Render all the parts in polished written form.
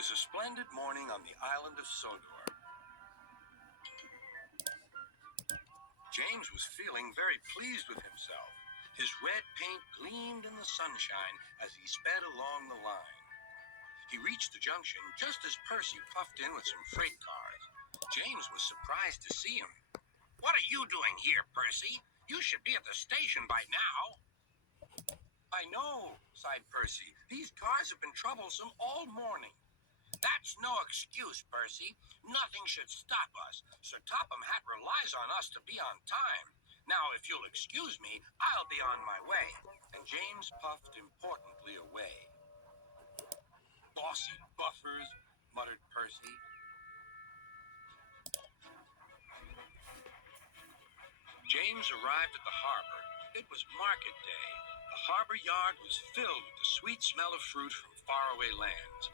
was a splendid morning on the island of Sodor. James was feeling very pleased with himself. His red paint gleamed in the sunshine as he sped along the line. He reached the junction just as Percy puffed in with some freight cars. James was surprised to see him. "What are you doing here, Percy? You should be at the station by now." "I know," sighed Percy. "These cars have been troublesome all morning." "That's no excuse, Percy. Nothing should stop us. Sir Topham Hatt relies on us to be on time. Now, if you'll excuse me, I'll be on my way." And James puffed importantly away. "Bossy buffers," muttered Percy. James arrived at the harbor. It was market day. The harbor yard was filled with the sweet smell of fruit from faraway lands.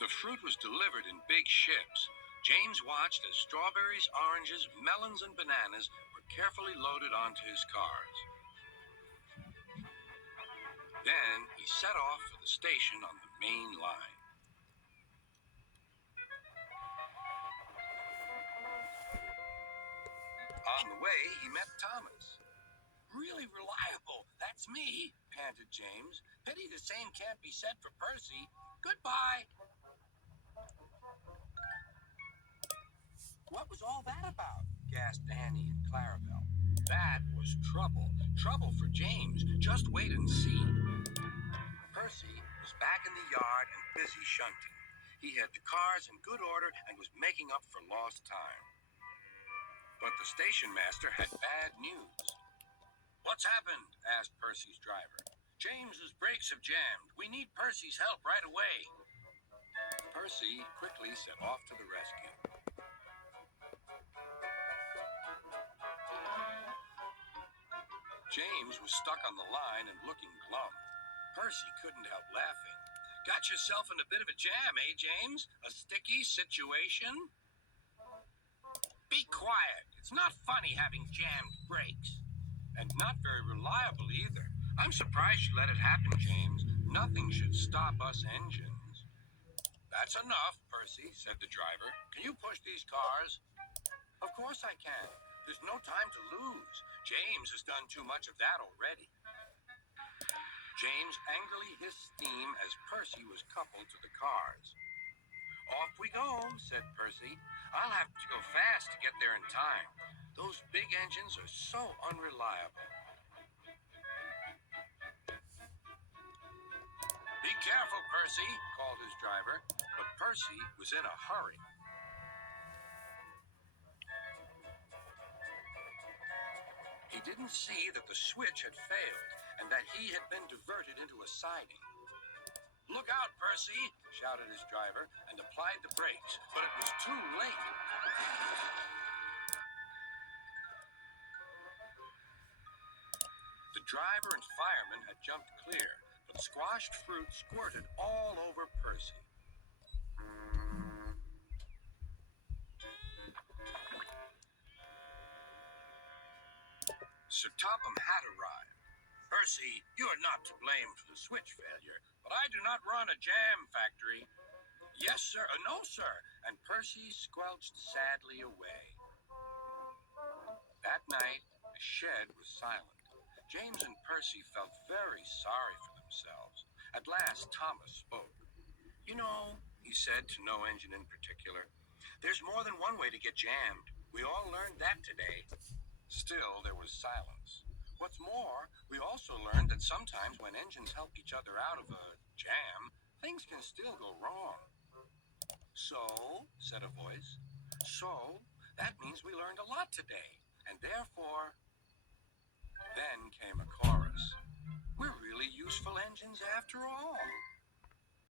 The fruit was delivered in big ships. James watched as strawberries, oranges, melons, and bananas were carefully loaded onto his cars. Then he set off for the station on the main line. On the way, he met Thomas. "Really reliable, that's me," panted James. "Pity the same can't be said for Percy. Goodbye." "What was all that about?" gasped Annie and Clarabelle. That was trouble. Trouble for James. Just wait and see. Percy was back in the yard and busy shunting. He had the cars in good order and was making up for lost time. But the station master had bad news. "What's happened?" asked Percy's driver. "James's brakes have jammed. We need Percy's help right away." Percy quickly set off to the rescue. James was stuck on the line and looking glum. Percy couldn't help laughing. "Got yourself in a bit of a jam, eh, James? A sticky situation?" "Be quiet. It's not funny having jammed brakes. And not very reliable either. I'm surprised you let it happen, James. Nothing should stop us engines." "That's enough, Percy," said the driver. "Can you push these cars?" "Of course I can. There's no time to lose. James has done too much of that already." James angrily hissed steam as Percy was coupled to the cars. "Off we go," said Percy. "I'll have to go fast to get there in time. Those big engines are so unreliable." "Be careful, Percy," called his driver. But Percy was in a hurry. He didn't see that the switch had failed and that he had been diverted into a siding. "Look out, Percy," shouted his driver, and applied the brakes, but it was too late. The driver and fireman had jumped clear, but squashed fruit squirted all over Percy. Sir Topham Hatt arrived. "Percy, you are not to blame for the switch failure, but I do not run a jam factory." "Yes, sir. No, sir." And Percy squelched sadly away. That night, the shed was silent. James and Percy felt very sorry for themselves. At last, Thomas spoke. "You know," he said to no engine in particular, "there's more than one way to get jammed. We all learned that today." Still, there was silence. What's more, we also learned that sometimes when engines help each other out of a jam, things can still go wrong. "So," said a voice, "so that means we learned a lot today, and therefore..." Then came a chorus. "We're really useful engines after all."